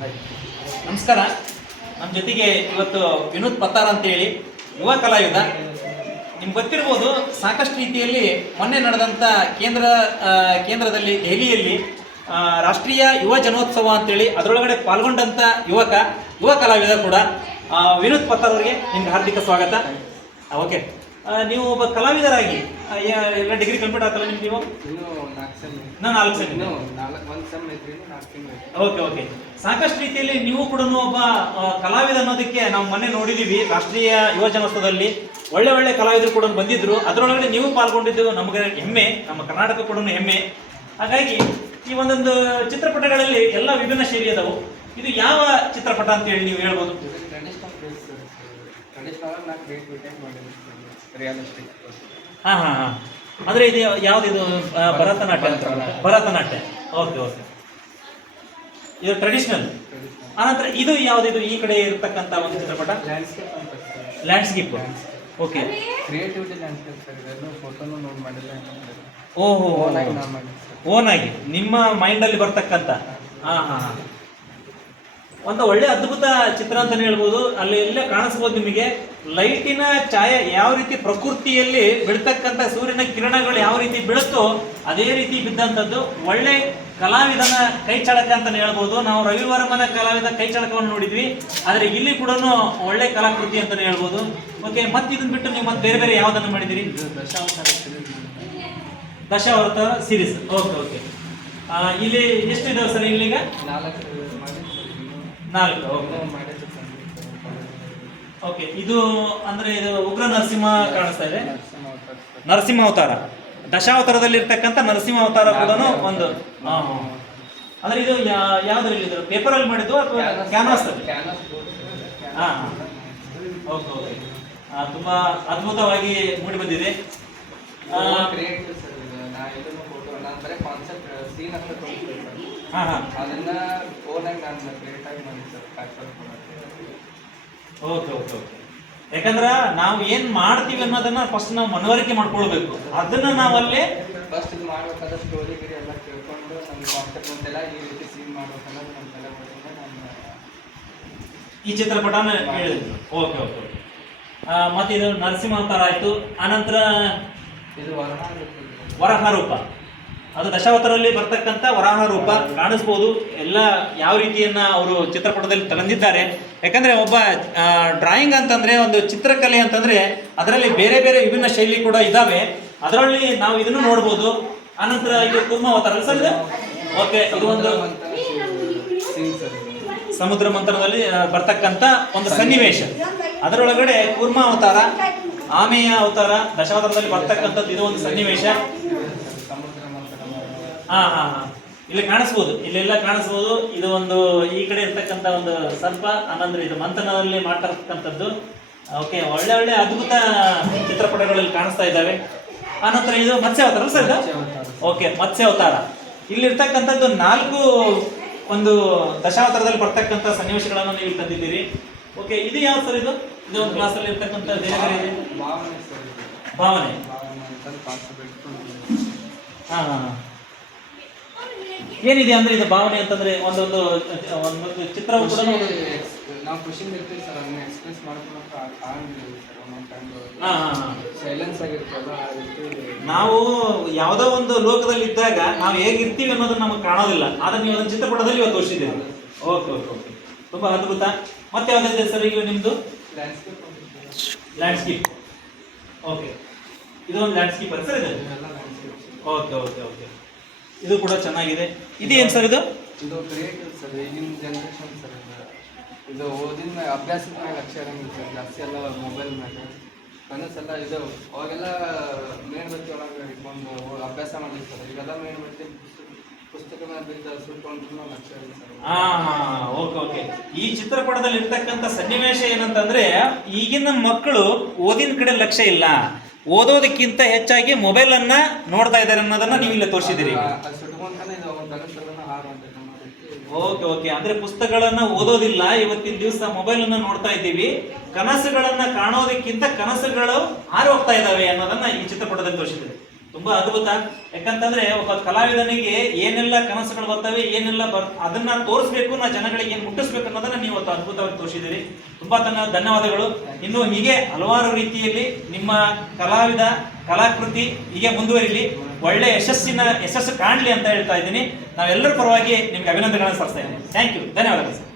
ನಮಸ್ಕಾರ. ನಮ್ಮ ಜೊತೆಗೆ ಇವತ್ತು ವಿನೋದ್ ಪತ್ತಾರ್ ಅಂತೇಳಿ ಯುವ ಕಲಾವಿದ ನಿಮ್ಗೆ ಗೊತ್ತಿರ್ಬೋದು ಸಾಕಷ್ಟು ರೀತಿಯಲ್ಲಿ ಮೊನ್ನೆ ನಡೆದಂಥ ಕೇಂದ್ರ ಕೇಂದ್ರದಲ್ಲಿ ದೆಹಲಿಯಲ್ಲಿ ರಾಷ್ಟ್ರೀಯ ಯುವ ಜನೋತ್ಸವ ಅಂತೇಳಿ ಅದರೊಳಗಡೆ ಪಾಲ್ಗೊಂಡಂಥ ಯುವಕ ಯುವ ಕಲಾವಿದ ಕೂಡ. ವಿನೋದ್ ಪತ್ತಾರ್ ಅವರಿಗೆ ನಿಮ್ಗೆ ಹಾರ್ದಿಕ ಸ್ವಾಗತ. ಓಕೆ. ನೀವು ಒಬ್ಬ ಕಲಾವಿದರಾಗಿ ಎಲ್ಲ ಡಿಗ್ರಿ ಕಂಪ್ಲೀಟ್ ಆಗ್ತಲ್ಲ ನಿಮ್ಗೆ ನೀವು? ನಾಲ್ಕು ಸೆಮ್ ನಾಲ್ಕು ಸೆಮ್ ಓಕೆ ಓಕೆ. ಸಾಕಷ್ಟು ರೀತಿಯಲ್ಲಿ ನೀವು ಕೂಡ ಒಬ್ಬ ಕಲಾವಿದ ಅನ್ನೋದಕ್ಕೆ ನಾವು ಮೊನ್ನೆ ನೋಡಿದೀವಿ ರಾಷ್ಟ್ರೀಯ ಯುವಜನೋತ್ಸವದಲ್ಲಿ. ಒಳ್ಳೆ ಒಳ್ಳೆ ಕಲಾವಿದರು ಕೂಡ ಬಂದಿದ್ರು. ಅದರೊಳಗಡೆ ನೀವು ಪಾಲ್ಗೊಂಡಿದ್ದು ನಮಗೆ ಹೆಮ್ಮೆ, ನಮ್ಮ ಕರ್ನಾಟಕ ಕೂಡ ಹೆಮ್ಮೆ. ಹಾಗಾಗಿ ಈ ಒಂದೊಂದು ಚಿತ್ರಪಟಗಳಲ್ಲಿ ಎಲ್ಲ ವಿಭಿನ್ನ ಶೈಲಿ ಅದಾವು. ಇದು ಯಾವ ಚಿತ್ರಪಟ ಅಂತ ಹೇಳಿ ನೀವು ಹೇಳ್ಬೋದು? ಹಾಂ ಹಾಂ ಹಾಂ. ಆದರೆ ಇದು ಯಾವ್ದು ಇದು? ಭರತನಾಟ್ಯ? ಭರತನಾಟ್ಯ. Okay okay. ಇದು ಟ್ರೆಡಿಷನಲ್ ಆನಂತರ ಇದು ಯಾವ್ದಿದು ಈ ಕಡೆ ಇರತಕ್ಕಂತ ಒಂದು ಚಿತ್ರಪಟ? Landscape okay creativity landscape sir ಇದನ್ನು ಫೋಟೋನು ನೋಡಿ ಮಾಡಿಲ್ಲ ಓಹೋ. ಓನ್ ಆಗಿ ನಿಮ್ಮ ಮೈಂಡ್ ಅಲ್ಲಿ ಬರ್ತಕ್ಕಂತ. ಹಾ ಹಾ ಹಾ. ಒಂದು ಒಳ್ಳೆ ಅದ್ಭುತ ಚಿತ್ರ ಅಂತಲೇ ಹೇಳ್ಬೋದು. ಅಲ್ಲಿ ಎಲ್ಲೇ ಕಾಣಿಸ್ಬೋದು ನಿಮಗೆ. ಲೈಟಿನ ಛಾಯೆ ಯಾವ ರೀತಿ ಪ್ರಕೃತಿಯಲ್ಲಿ ಬಿಡ್ತಕ್ಕಂಥ ಸೂರ್ಯನ ಕಿರಣಗಳು ಯಾವ ರೀತಿ ಬೀಳುತ್ತೋ ಅದೇ ರೀತಿ ಬಿದ್ದಂಥದ್ದು. ಒಳ್ಳೆ ಕಲಾವಿದನ ಕೈ ಚಳಕ ಅಂತ ಹೇಳ್ಬೋದು. ನಾವು ರವಿವರ್ಮನ ಕಲಾವಿದ ಕೈ ಚಳಕವನ್ನು ನೋಡಿದ್ವಿ. ಆದರೆ ಇಲ್ಲಿ ಕೂಡ ಒಳ್ಳೆ ಕಲಾಕೃತಿ ಅಂತ ಹೇಳ್ಬೋದು. ಓಕೆ ಮತ್ತೆ ಇದನ್ನ ಬಿಟ್ಟು ನೀವು ಮತ್ತೆ ಬೇರೆ ಬೇರೆ ಯಾವ್ದನ್ನು ಮಾಡಿದಿರಿ ದಶಾವತ ದಶಾವತಾರ ಸೀರೀಸ್ ಓಕೆ ಓಕೆ ಇಲ್ಲಿ ಎಷ್ಟು ಇದಾವೆ ಸರ್ ಇಲ್ಲಿಗ ನಾಲ್ಕು. ಓಕೆ ಇದು ಅಂದ್ರೆ ಇದು ಉಗ್ರ ನರಸಿಂಹ ಕಾಣಿಸ್ತಾ ಇದೆ. ನರಸಿಂಹ ಅವತಾರ. ದಶಾವತಾರದಲ್ಲಿ ಇರ್ತಕ್ಕಂಥ ನರಸಿಂಹ ಅವತಾರ ಕೂಡ ಒಂದು. ಅಂದ್ರೆ ಇದು ಯಾವ್ದ್ರಲ್ಲಿ ಇದ್ರು? ಪೇಪರ್ ಅಲ್ಲಿ ಮಾಡಿದ್ದು ಅಥವಾ ಕ್ಯಾನ್ವಾಸ್. ಹಾ. ಓಕೆ ಓಕೆ ತುಂಬಾ ಅದ್ಭುತವಾಗಿ ಮೂಡಿ ಬಂದಿದೆ ಆ, ಕ್ರಿಯೇಟಿವ್ ಸರ್ ಇದು ನಾ ಇದನ್ನು ಫೋಟೋ ನಾನು ಅದನ್ನ ಕ್ರಿಯೇಟ್ ಆಗಿ ಮಾಡಿ sir factor okay okay okay ಯಾಕಂದ್ರ ನಾವು ಏನ್ ಮಾಡ್ತೀವಿ ಅನ್ನೋದನ್ನ ಫಸ್ಟ್ ನಾವು ಮನವರಿಕೆ ಮಾಡ್ಕೊಳ್ಬೇಕು. ಅದನ್ನ ನಾವಲ್ಲೇ ಫಸ್ಟ್ ಇದು ಮಾಡ್ಬೇಕಾದ್ರೆ ಸ್ಟೋರಿ ಗಿರಿ ಎಲ್ಲ ಕೇಳ್ಕೊಂಡು ನಮ್ಮ ಕಾನ್ಸೆಪ್ಟ್ ಅಂತೆಲ್ಲ ಈ ರೀತಿ ಸೀನ್ ಮಾಡ್ಬೇಕನ್ನೋದು ಈ ಚಿತ್ರಪಟನ ಹೇಳಿದ್ರು ಓಕೆ ಓಕೆ ಮತ್ತೆ ಇದು ನರಸಿಂಹ ಅವತಾರ ಆಯ್ತು. ಆನಂತರ ಇದು ವರಹ ವರಾಹ ರೂಪ ಅದು ದಶಾವತಾರಲ್ಲಿ ಬರ್ತಕ್ಕಂಥ ವರಹ ರೂಪ ಕಾಣಿಸ್ಬೋದು. ಎಲ್ಲ ಯಾವ ರೀತಿಯನ್ನ ಅವರು ಚಿತ್ರಪಟದಲ್ಲಿ ತಂದಿದ್ದಾರೆ ಯಾಕಂದ್ರೆ ಒಬ್ಬ ಡ್ರಾಯಿಂಗ್ ಅಂತಂದ್ರೆ ಒಂದು ಚಿತ್ರಕಲೆ ಅಂತಂದ್ರೆ ಅದರಲ್ಲಿ ಬೇರೆ ಬೇರೆ ವಿಭಿನ್ನ ಶೈಲಿ ಕೂಡ ಇದಾವೆ. ಅದರಲ್ಲಿ ನಾವು ಇದನ್ನು ನೋಡ್ಬೋದು. ಆನಂತರ ಇದು ಕುರ್ಮ ಅವತಾರ ಸರ್ ಇದು? ಓಕೆ ಇದು ಒಂದು ಸಮುದ್ರ ಮಂತ್ರದಲ್ಲಿ ಬರ್ತಕ್ಕಂತ ಬರ್ತಕ್ಕಂಥ ಒಂದು ಸನ್ನಿವೇಶ. ಅದರೊಳಗಡೆ ಕೂರ್ಮ ಅವತಾರ ಆಮೆಯ ಅವತಾರ ದಶಾವತಾರದಲ್ಲಿ ಬರ್ತಕ್ಕಂಥದ್ದು ಇದು ಒಂದು ಸನ್ನಿವೇಶ. ಹಾ ಹಾ ಹಾ. ಇಲ್ಲಿ ಕಾಣಿಸ್ಬೋದು. ಇಲ್ಲೆಲ್ಲ ಕಾಣಿಸ್ಬೋದು. ಇದು ಒಂದು ಈ ಕಡೆ ಇರ್ತಕ್ಕಂಥ ಒಂದು ಸರ್ಪ ಆನಂದ್ರೆ ಇದು ಮಂಥನದಲ್ಲಿ ಮಾಡ್ತಕ್ಕಂಥದ್ದು ಓಕೆ ಒಳ್ಳೆ ಒಳ್ಳೆ ಅದ್ಭುತ ಚಿತ್ರಪಟಗಳಲ್ಲಿ ಕಾಣಿಸ್ತಾ ಇದ್ದಾವೆ. ಆನಂತರ ಇದು ಮತ್ಸ್ಯ ಅವತಾರ ಸರ್. ಓಕೆ ಮತ್ಸ್ಯ ಅವತಾರ ಇಲ್ಲಿರ್ತಕ್ಕಂಥದ್ದು ನಾಲ್ಕು ಒಂದು ದಶಾವತಾರದಲ್ಲಿ ಬರ್ತಕ್ಕಂಥ ಸನ್ನಿವೇಶಗಳನ್ನು ನೀವು ತಂದಿದ್ದೀರಿ. ಓಕೆ ಇದು ಯಾವ ಸರ್ ಇದು? ಇದು ಒಂದು ಕ್ಲಾಸಲ್ಲಿ ಇರ್ತಕ್ಕಂಥ ಭಾವನೆ ಭಾವನೆ. ಹಾ ಹಾ. ಏನಿದೆ ಅಂದ್ರೆ ಇದು ಭಾವನೆ ಅಂತಂದ್ರೆ ಒಂದೊಂದು ಒಂದೊಂದು ಚಿತ್ರವು ಕೂಡ ನಾವು ಖುಷಿಯಿಂದ ಇರ್ತೀವಿ ಸರ್ ಅದನ್ನ ಎಕ್ಸ್ಪ್ರೆಸ್ ಮಾಡ್ಕೊಳಕ್ಕೆ ಆಗಂಗಿಲ್ಲ ಸರ್ ಒಂದೊಂದು ಟೈಮ್ ಹಾ ಹಾ ಹಾ. ಸೈಲೆನ್ಸ್ ಆಗಿರ್ತಲ್ಲ ನಾವು ಯಾವುದೋ ಒಂದು ಲೋಕದಲ್ಲಿ ಇದ್ದಾಗ ನಾವು ಹೇಗಿರ್ತೀವಿ ಅನ್ನೋದನ್ನ ನಮಗೆ ಕಾಣೋದಿಲ್ಲ. ಆದ್ರೆ ನೀವು ಅದನ್ನ ಚಿತ್ರಪಟದಲ್ಲಿ ಇವತ್ತು ತೋರಿಸಿದ್ದೀರಿ. Okay okay okay. ತುಂಬಾ ಅದ್ಭುತ. ಮತ್ತೆ ಯಾವ್ದಿದೆ ಸರ್ ಈಗ ನಿಮ್ದು? Landscape okay. ಇದೊಂದು ಲ್ಯಾಂಡ್ಸ್ಕೇಪ್ ಸರ್ ಇದು? Okay okay okay. ಇದು ಕೂಡ ಚೆನ್ನಾಗಿದೆ. ಇದೇನು ಸರ್ ಇದು? ಇದು ಕ್ರಿಯೇಟಿವ್ ಸರ್ ಈಗಿನ ಜನ್ರೇಷನ್ ಸರ್ ಇದು. ಇದು ಓದಿನ ಅಭ್ಯಾಸದ ಮೇಲೆ ಲಕ್ಷ್ಯ ಇರಂಗಿಲ್ಲ ಸರ್ ಜಾಸ್ತಿ ಎಲ್ಲ ಮೊಬೈಲ್ ಮೇಲೆ. ಕನಸೆಲ್ಲ ಇದು. ಅವಾಗೆಲ್ಲ ಮೇಣಬತ್ತಿ ಒಳಗೆ ಇಟ್ಕೊಂಡು ಅಭ್ಯಾಸ ಮಾಡಿದ್ರು ಸರ್. ಈಗೆಲ್ಲ ಮೇಣಬತ್ತಿ ಪುಸ್ತಕ ಮೇಲೆ ಬಿದ್ದ ಸುಟ್ಕೊಂಡ್ರು ಲಕ್ಷ್ಯ ಇಲ್ಲ ಸರ್. ಹಾ ಓಕೆ ಓಕೆ. ಈ ಚಿತ್ರಪಟದಲ್ಲಿ ಇರ್ತಕ್ಕಂಥ ಸನ್ನಿವೇಶ ಏನಂತಂದ್ರೆ ಈಗಿನ ಮಕ್ಕಳು ಓದಿನ ಕಡೆ ಲಕ್ಷ್ಯ ಇಲ್ಲ. ಓದೋದಕ್ಕಿಂತ ಹೆಚ್ಚಾಗಿ ಮೊಬೈಲ್ ಅನ್ನ ನೋಡ್ತಾ ಇದ್ದಾರೆ ಅನ್ನೋದನ್ನ ನೀವು ಇಲ್ಲಿ ತೋರಿಸಿದಿರಿ ಓಕೆ ಓಕೆ. ಅಂದ್ರೆ ಪುಸ್ತಕಗಳನ್ನ ಓದೋದಿಲ್ಲ. ಇವತ್ತಿನ ದಿವಸ ಮೊಬೈಲ್ ಅನ್ನ ನೋಡ್ತಾ ಇದ್ದೀವಿ. ಕನಸುಗಳನ್ನ ಕಾಣೋದಕ್ಕಿಂತ ಕನಸುಗಳು ಹಾರಿ ಹೋಗ್ತಾ ಇದಾವೆ ಅನ್ನೋದನ್ನ ಈ ಚಿತ್ರಪಟದಲ್ಲಿ ತೋರಿಸಿದೆ ತುಂಬಾ ಅದ್ಭುತ. ಯಾಕಂತಂದ್ರೆ ಒಬ್ಬ ಕಲಾವಿದನಿಗೆ ಏನೆಲ್ಲ ಕನಸುಗಳು ಬರ್ತವೆ, ಏನೆಲ್ಲ ಬರ್, ಅದನ್ನ ತೋರಿಸ್ಬೇಕು, ನಾ ಜನಗಳಿಗೆ ಏನ್ ಮುಟ್ಟಿಸ್ಬೇಕು ಅನ್ನೋದನ್ನ ನೀವು ಇವತ್ತು ಅದ್ಭುತವಾಗಿ ತೋರಿಸಿದಿರಿ ತುಂಬಾ ತನ್ನ ಧನ್ಯವಾದಗಳು. ಇನ್ನು ಹೀಗೆ ಹಲವಾರು ರೀತಿಯಲ್ಲಿ ನಿಮ್ಮ ಕಲಾವಿದ, ಕಲಾಕೃತಿ ಹೀಗೆ ಮುಂದುವರಿಲಿ. ಒಳ್ಳೆ ಯಶಸ್ಸಿನ, ಯಶಸ್ಸು ಕಾಣಲಿ ಅಂತ ಹೇಳ್ತಾ ಇದ್ದೀನಿ. ನಾವೆಲ್ಲರ ಪರವಾಗಿ ನಿಮ್ಗೆ ಅಭಿನಂದನೆಗಳನ್ನು ಸಲ್ಲಿಸ್ತಾ ಇದ್ದೀನಿ. ಥ್ಯಾಂಕ್ ಯು ಧನ್ಯವಾದಗಳು, ಸರ್.